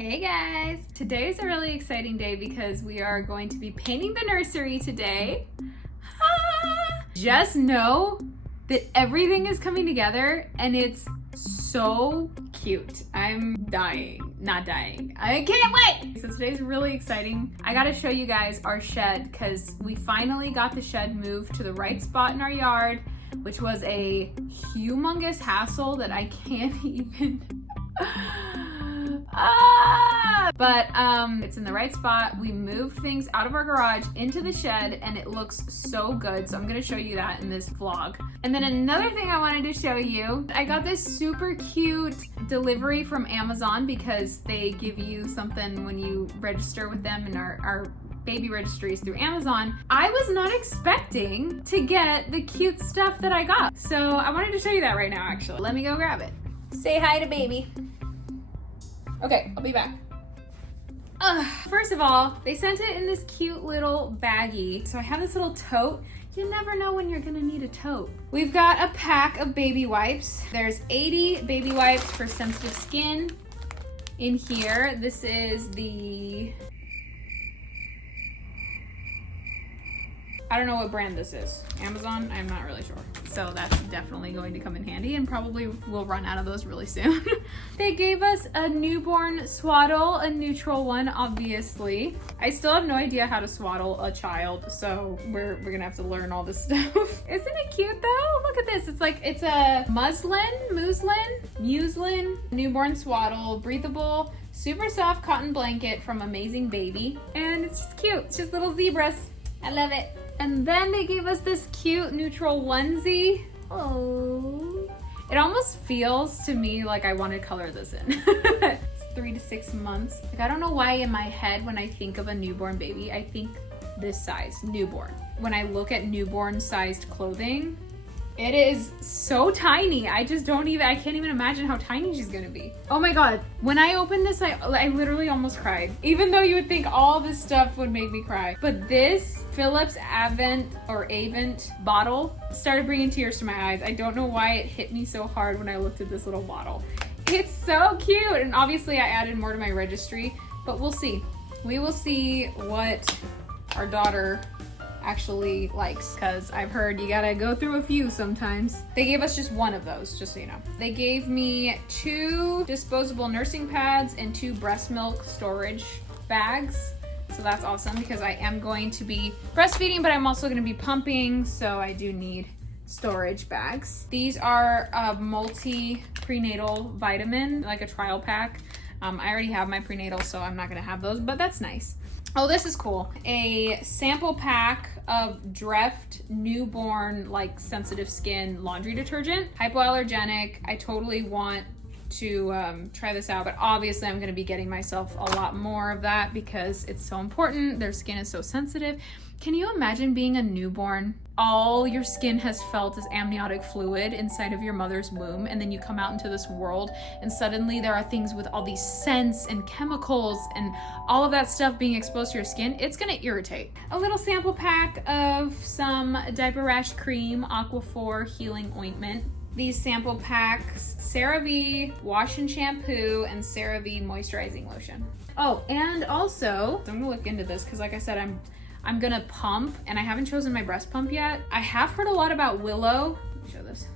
Hey guys! Today is a really exciting day because we are going to be painting the nursery today. Just know that everything is coming together and it's so cute. I'm dying. Not dying. I can't wait! So today's really exciting. I gotta show you guys our shed because we finally got the shed moved to the right spot in our yard, which was a humongous hassle that I can't even... But it's in the right spot. We moved things out of our garage into the shed and it looks so good. So I'm gonna show you that in this vlog. And then another thing I wanted to show you, I got this super cute delivery from Amazon because they give you something when you register with them, and our baby registries through Amazon. I was not expecting to get the cute stuff that I got. So I wanted to show you that right now, actually. Let me go grab it. Say hi to baby. Okay, I'll be back. First of all, they sent it in this cute little baggie. So I have this little tote. You never know when you're gonna need a tote. We've got a pack of baby wipes. There's 80 baby wipes for sensitive skin in here. This is the... I don't know what brand this is. Amazon? I'm not really sure. So that's definitely going to come in handy and probably we'll run out of those really soon. They gave us a newborn swaddle, a neutral one, obviously. I still have no idea how to swaddle a child, so we're gonna have to learn all this stuff. Isn't it cute though? Look at this. It's a muslin, newborn swaddle, breathable, super soft cotton blanket from Amazing Baby. And it's just cute. It's just little zebras. I love it. And then they gave us this cute neutral onesie. Oh, it almost feels to me like I want to color this in. It's 3 to 6 months. Like, I don't know why in my head when I think of a newborn baby, I think this size, newborn. When I look at newborn sized clothing, it is so tiny. I can't even imagine how tiny she's gonna be. Oh my God, when I opened this, I literally almost cried. Even though you would think all this stuff would make me cry. But this Philips Avent bottle started bringing tears to my eyes. I don't know why it hit me so hard when I looked at this little bottle. It's so cute. And obviously I added more to my registry, but we'll see. We will see what our daughter actually likes, because I've heard you gotta go through a few sometimes. They gave us just one of those, just so you know. They gave me 2 disposable nursing pads and 2 breast milk storage bags. So that's awesome because I am going to be breastfeeding, but I'm also going to be pumping, so I do need storage bags. These are a multi-prenatal vitamin, like a trial pack. I already have my prenatal, so I'm not going to have those, but that's nice. Oh, this is cool. A sample pack of Dreft newborn, like sensitive skin laundry detergent. Hypoallergenic. I totally want to try this out, but obviously I'm going to be getting myself a lot more of that because it's so important. Their skin is so sensitive. Can you imagine being a newborn? All your skin has felt is amniotic fluid inside of your mother's womb, and then you come out into this world and suddenly there are things with all these scents and chemicals and all of that stuff being exposed to your skin. It's gonna irritate. A little sample pack of some diaper rash cream, Aquaphor healing ointment. These sample packs, CeraVe wash and shampoo, and CeraVe moisturizing lotion. Oh, and also, I'm gonna look into this because like I said, I'm gonna pump, and I haven't chosen my breast pump yet. I have heard a lot about Willow. Let me show this.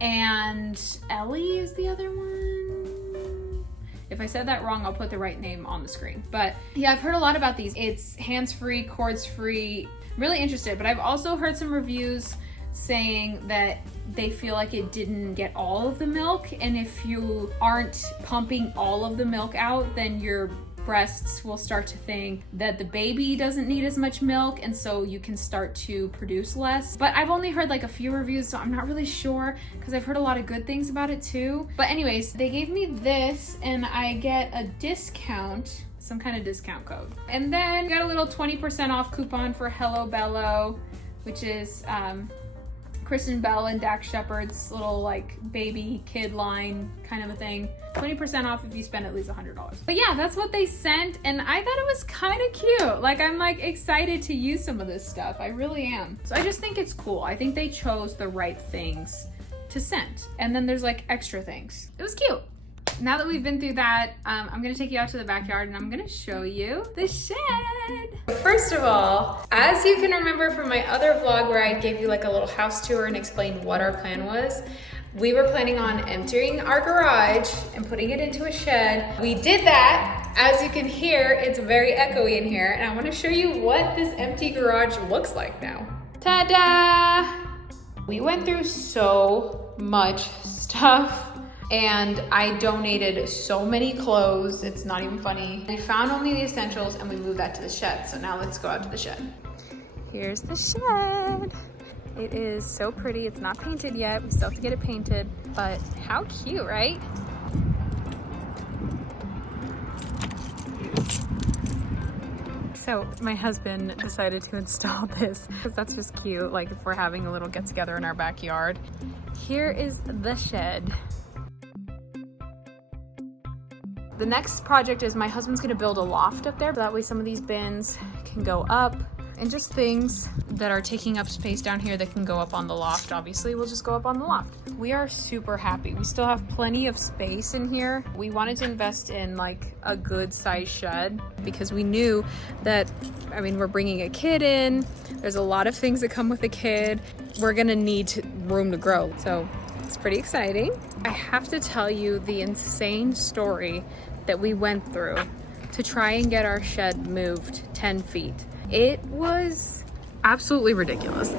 And Ellie is the other one. If I said that wrong, I'll put the right name on the screen. But yeah, I've heard a lot about these. It's hands-free, cords-free. Really interested, but I've also heard some reviews saying that they feel like it didn't get all of the milk, and if you aren't pumping all of the milk out, then your breasts will start to think that the baby doesn't need as much milk, and so you can start to produce less. But I've only heard like a few reviews, so I'm not really sure because I've heard a lot of good things about it too. But anyways, they gave me this and I get a discount, some kind of discount code. And then got a little 20% off coupon for Hello Bello, which is Kristen Bell and Dax Shepard's little like baby kid line kind of a thing. 20% off if you spend at least $100. But yeah, that's what they sent, and I thought it was kind of cute. Like, I'm like excited to use some of this stuff. I really am. So I just think it's cool. I think they chose the right things to send. And then there's like extra things. It was cute. now that we've been through that, I'm gonna take you out to the backyard and I'm gonna show you the shed. First of all, as you can remember from my other vlog where I gave you like a little house tour and explained what our plan was, we were planning on emptying our garage and putting it into a shed. We did that. As you can hear, it's very echoey in here, and I wanna show you what this empty garage looks like now. Ta-da! We went through so much stuff, and I donated so many clothes, it's not even funny. We found only the essentials and we moved that to the shed. So now let's go out to the shed. Here's the shed. It is so pretty. It's not painted yet. We still have to get it painted, but how cute, right? So my husband decided to install this because that's just cute. Like if we're having a little get together in our backyard. Here is the shed. The next project is my husband's gonna build a loft up there. That way some of these bins can go up, and just things that are taking up space down here that can go up on the loft, obviously, will just go up on the loft. We are super happy. We still have plenty of space in here. We wanted to invest in like a good size shed because we knew that, I mean, we're bringing a kid in. There's a lot of things that come with a kid. We're gonna need room to grow. So it's pretty exciting. I have to tell you the insane story that we went through to try and get our shed moved 10 feet. It was absolutely ridiculous.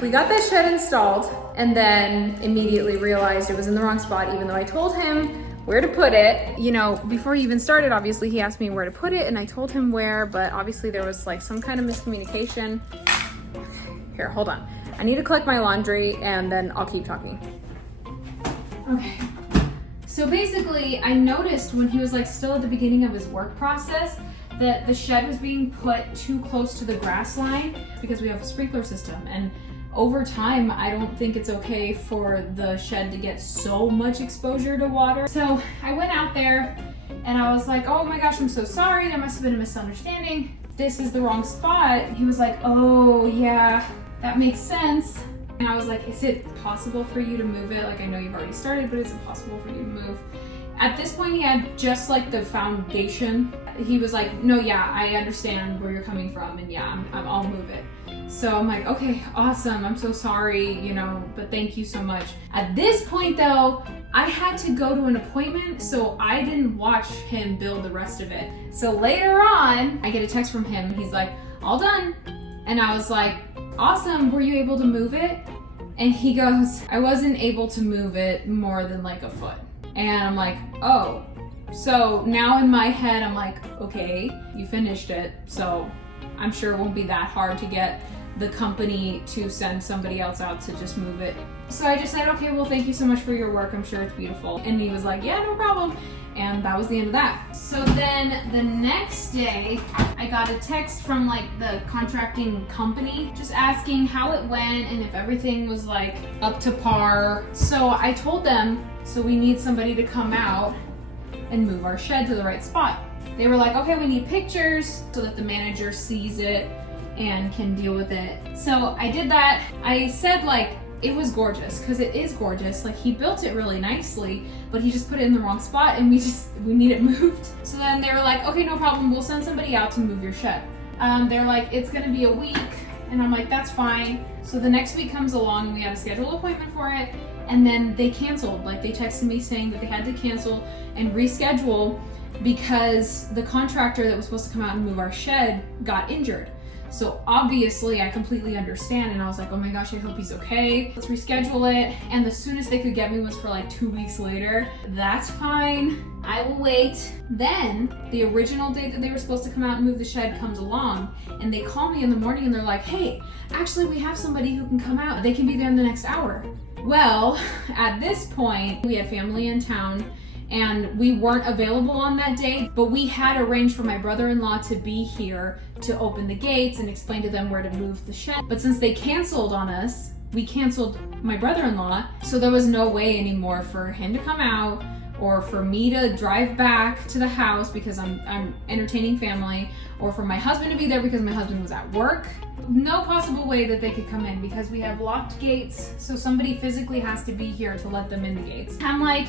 We got this shed installed and then immediately realized it was in the wrong spot, even though I told him where to put it. You know, before he even started, obviously he asked me where to put it and I told him where, but obviously there was like some kind of miscommunication. Here, hold on. I need to collect my laundry and then I'll keep talking. Okay. So basically, I noticed when he was like still at the beginning of his work process that the shed was being put too close to the grass line because we have a sprinkler system, and over time I don't think it's okay for the shed to get so much exposure to water. So I went out there and I was like, oh my gosh, I'm so sorry, that must have been a misunderstanding. This is the wrong spot. He was like, oh yeah, that makes sense. And I was like, is it possible for you to move it? Like, I know you've already started, but is it possible for you to move? At this point, he had just like the foundation. He was like, no, yeah, I understand where you're coming from, and yeah, I'll move it. So I'm like, okay, awesome. I'm so sorry, you know, but thank you so much. At this point though, I had to go to an appointment, so I didn't watch him build the rest of it. So later on, I get a text from him. He's like, all done. And I was like, awesome, were you able to move it? And he goes, I wasn't able to move it more than like a foot. And I'm like, oh. So now in my head, I'm like, okay, you finished it. So I'm sure it won't be that hard to get the company to send somebody else out to just move it. So I just said, okay, well, thank you so much for your work. I'm sure it's beautiful. And he was like, yeah, no problem. And that was the end of that. So then the next day, I got a text from like the contracting company just asking how it went and if everything was like up to par. So I told them, so we need somebody to come out and move our shed to the right spot. They were like, okay, we need pictures so that the manager sees it and can deal with it. So I did that. I said like, it was gorgeous, because it is gorgeous. Like, he built it really nicely, but he just put it in the wrong spot and we need it moved. So then they were like, okay, no problem, we'll send somebody out to move your shed. They're like, it's gonna be a week. And I'm like, that's fine. So the next week comes along and we had a scheduled appointment for it. And then they canceled. Like, they texted me saying that they had to cancel and reschedule because the contractor that was supposed to come out and move our shed got injured. So obviously I completely understand, and I was like, oh my gosh, I hope he's okay. Let's reschedule it. And the soonest they could get me was for like 2 weeks later. That's fine, I will wait. Then the original date that they were supposed to come out and move the shed comes along, and they call me in the morning and they're like, hey, actually we have somebody who can come out. They can be there in the next hour. Well, at this point, we had family in town and we weren't available on that day, but we had arranged for my brother-in-law to be here to open the gates and explain to them where to move the shed. But since they canceled on us, we canceled my brother-in-law, so there was no way anymore for him to come out or for me to drive back to the house because I'm entertaining family, or for my husband to be there because my husband was at work. No possible way that they could come in because we have locked gates, so somebody physically has to be here to let them in the gates. I'm like,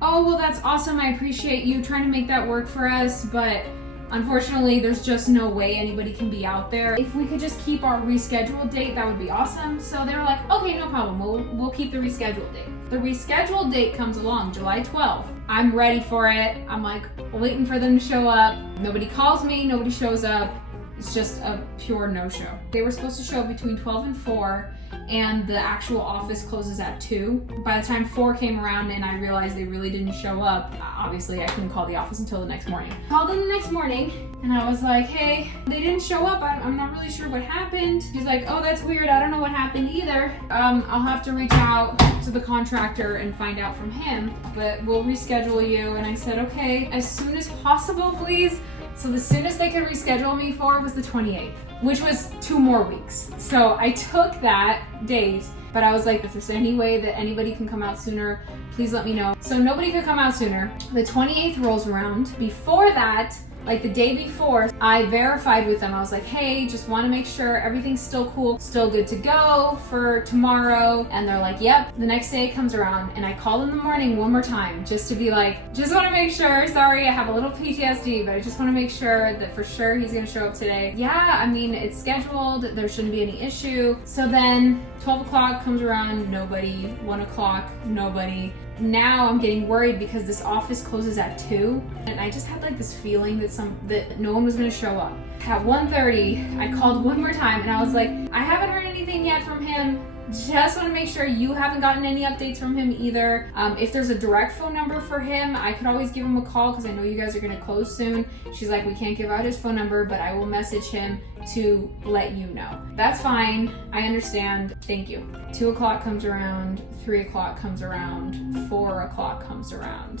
oh, well, that's awesome. I appreciate you trying to make that work for us, but unfortunately, there's just no way anybody can be out there. If we could just keep our rescheduled date, that would be awesome. So they were like, okay, no problem. We'll keep the rescheduled date. The rescheduled date comes along, July 12th. I'm ready for it. I'm like waiting for them to show up. Nobody calls me, nobody shows up. It's just a pure no-show. They were supposed to show up between 12 and 4, and the actual office closes at 2. By the time 4 came around and I realized they really didn't show up, obviously I couldn't call the office until the next morning. Called them the next morning and I was like, hey, they didn't show up. I'm not really sure what happened. She's like, oh, that's weird. I don't know what happened either. I'll have to reach out to the contractor and find out from him, but we'll reschedule you. And I said, okay, as soon as possible, please. So the soonest they could reschedule me for was the 28th, which was 2 more weeks. So I took that date, but I was like, if there's any way that anybody can come out sooner, please let me know. So nobody could come out sooner. The 28th rolls around. Before that, like the day before, I verified with them. I was like, hey, just want to make sure everything's still cool, still good to go for tomorrow. And they're like, yep. The next day comes around and I call in the morning one more time just to be like, just want to make sure, sorry, I have a little PTSD, but I just want to make sure that for sure he's going to show up today. Yeah, I mean, it's scheduled. There shouldn't be any issue. So then 12 o'clock comes around, nobody. 1 o'clock, nobody. Now I'm getting worried because this office closes at 2, and I just had like this feeling that no one was gonna show up. At 1:30, I called one more time and I was like, I haven't heard anything yet from him. Just want to make sure you haven't gotten any updates from him either. If there's a direct phone number for him, I could always give him a call because I know you guys are going to close soon. She's like, we can't give out his phone number, but I will message him to let you know. That's fine. I understand. Thank you. 2 o'clock comes around. 3 o'clock comes around. 4 o'clock comes around.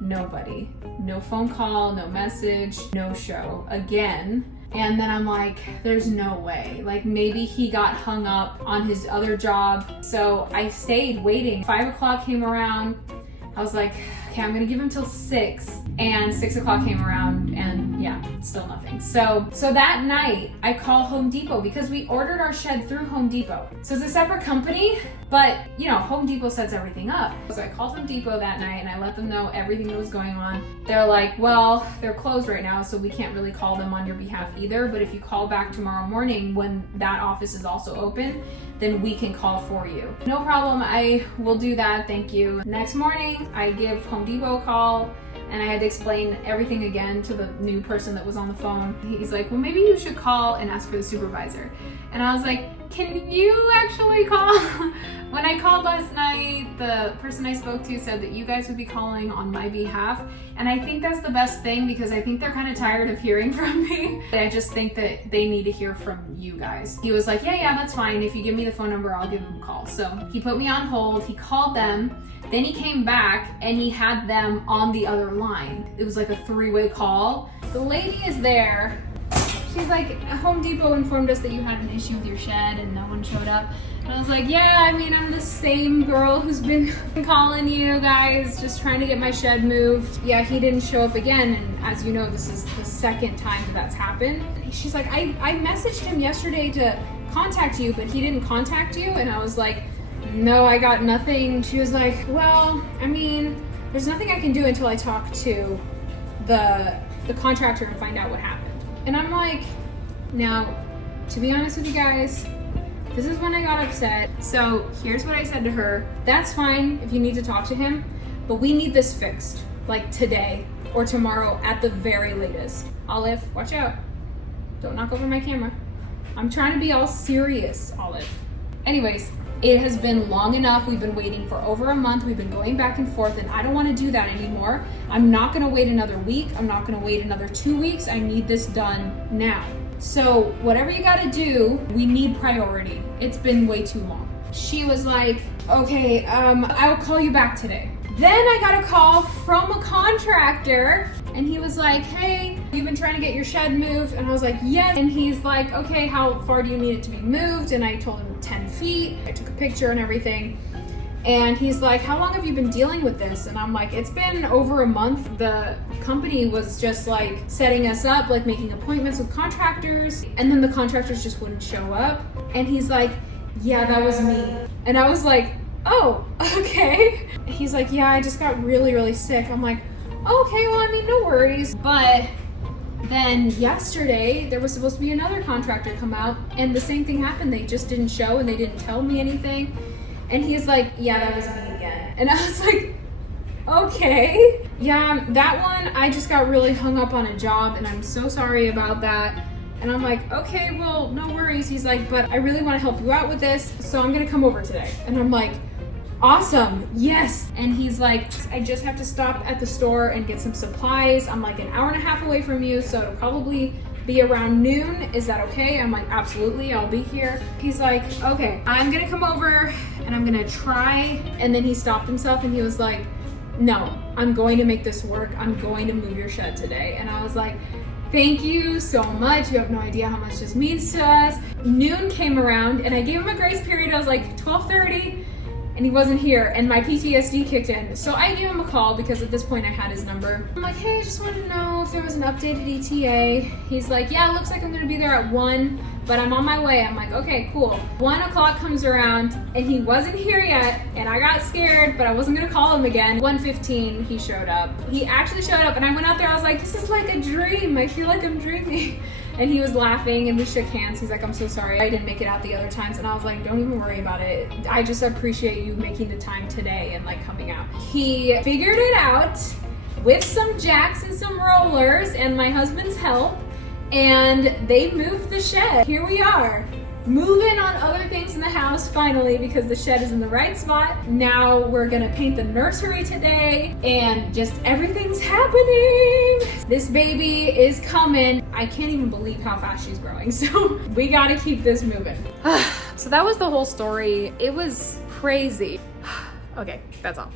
Nobody. No phone call, no message, no show. Again. And then I'm like, there's no way. Like maybe he got hung up on his other job. So I stayed waiting. 5 o'clock came around. I was like, okay, I'm gonna give him till 6. And 6 o'clock came around and yeah, still nothing. So that night I call Home Depot because we ordered our shed through Home Depot. So it's a separate company, but you know, Home Depot sets everything up. So I called Home Depot that night and I let them know everything that was going on. They're like, well, they're closed right now, so we can't really call them on your behalf either. But if you call back tomorrow morning when that office is also open, then we can call for you. No problem, I will do that, thank you. Next morning, I give Home Depot a call and I had to explain everything again to the new person that was on the phone. He's like, well, maybe you should call and ask for the supervisor. And I was like, can you actually call? When I called last night, the person I spoke to said that you guys would be calling on my behalf. And I think that's the best thing because I think they're kind of tired of hearing from me. I just think that they need to hear from you guys. He was like, yeah, that's fine. If you give me the phone number, I'll give him a call. So he put me on hold. He called them. Then he came back and he had them on the other line. It was like a 3-way call. The lady is there. She's like, Home Depot informed us that you had an issue with your shed and no one showed up. And I was like, yeah, I mean, I'm the same girl who's been calling you guys, just trying to get my shed moved. Yeah, he didn't show up again. And as you know, this is the second time that's happened. She's like, I messaged him yesterday to contact you, but he didn't contact you. And I was like, no, I got nothing. She was like, well, I mean, there's nothing I can do until I talk to the contractor and find out what happened. And I'm like, now, to be honest with you guys, this is when I got upset. So here's what I said to her. That's fine if you need to talk to him, but we need this fixed, like today or tomorrow at the very latest. Olive, watch out. Don't knock over my camera. I'm trying to be all serious, Olive. Anyways, it has been long enough. We've been waiting for over a month. We've been going back and forth and I don't want to do that anymore. I'm not going to wait another week. I'm not going to wait another 2 weeks. I need this done now. So whatever you got to do, we need priority. It's been way too long. She was like, okay, I'll call you back today. Then I got a call from a contractor and he was like, hey, you've been trying to get your shed moved? And I was like, yes. And he's like, okay, how far do you need it to be moved? And I told him 10 feet. I took a picture and everything. And he's like, how long have you been dealing with this? And I'm like, it's been over a month. The company was just like setting us up, like making appointments with contractors. And then the contractors just wouldn't show up. And he's like, yeah, that was me. And I was like, oh, okay. He's like, yeah, I just got really, really sick. I'm like, okay, well, I mean, no worries. But then yesterday, there was supposed to be another contractor come out, and the same thing happened. They just didn't show, and they didn't tell me anything. And he's like, yeah, that was me again. And I was like, okay. Yeah, that one, I just got really hung up on a job, and I'm so sorry about that. And I'm like, okay, well, no worries. He's like, but I really want to help you out with this, so I'm gonna come over today. And I'm like, awesome, yes. And he's like, I just have to stop at the store and get some supplies. I'm like an hour and a half away from you, so it'll probably be around noon. Is that okay? I'm like, absolutely, I'll be here. He's like, okay, I'm gonna come over and I'm gonna try. And then he stopped himself and he was like, no, I'm going to make this work. I'm going to move your shed today. And I was like, thank you so much. You have no idea how much this means to us. Noon came around and I gave him a grace period. I was like 12:30 and he wasn't here and my PTSD kicked in. So I gave him a call because at this point I had his number. I'm like, hey, I just wanted to know if there was an updated ETA. He's like, yeah, it looks like I'm gonna be there at 1, but I'm on my way. I'm like, okay, cool. 1 o'clock comes around and he wasn't here yet and I got scared, but I wasn't gonna call him again. 1:15, he showed up. He actually showed up and I went out there, I was like, this is like a dream. I feel like I'm dreaming. And he was laughing and we shook hands. He's like, I'm so sorry I didn't make it out the other times. And I was like, don't even worry about it. I just appreciate you making the time today and like coming out. He figured it out with some jacks and some rollers and my husband's help. And they moved the shed. Here we are, moving on other things in the house finally because the shed is in the right spot. Now we're gonna paint the nursery today and just everything's happening. This baby is coming. I can't even believe how fast she's growing. So we gotta keep this moving. So that was the whole story. It was crazy. Okay, that's all.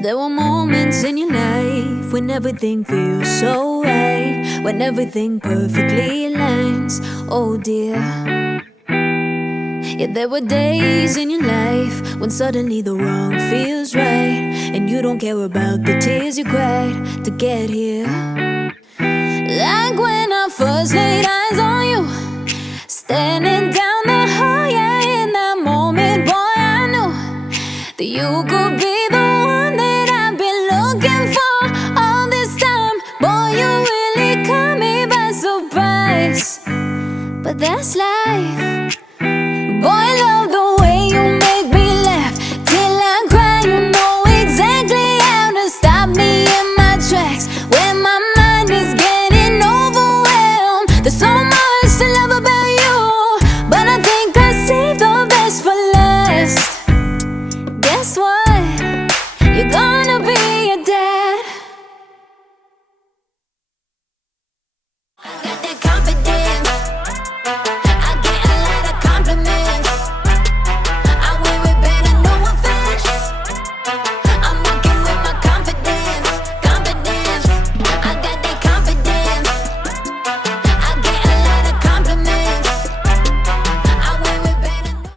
There were moments in your life when everything feels so right, when everything perfectly aligns, oh dear. Yeah, there were days in your life when suddenly the wrong feels right, and you don't care about the tears you cried to get here. Like when I first laid eyes on you, standing down the hall, yeah, in that moment, boy, I knew that you could be the one that I've been looking for all this time. Boy, you really caught me by surprise. But that's life.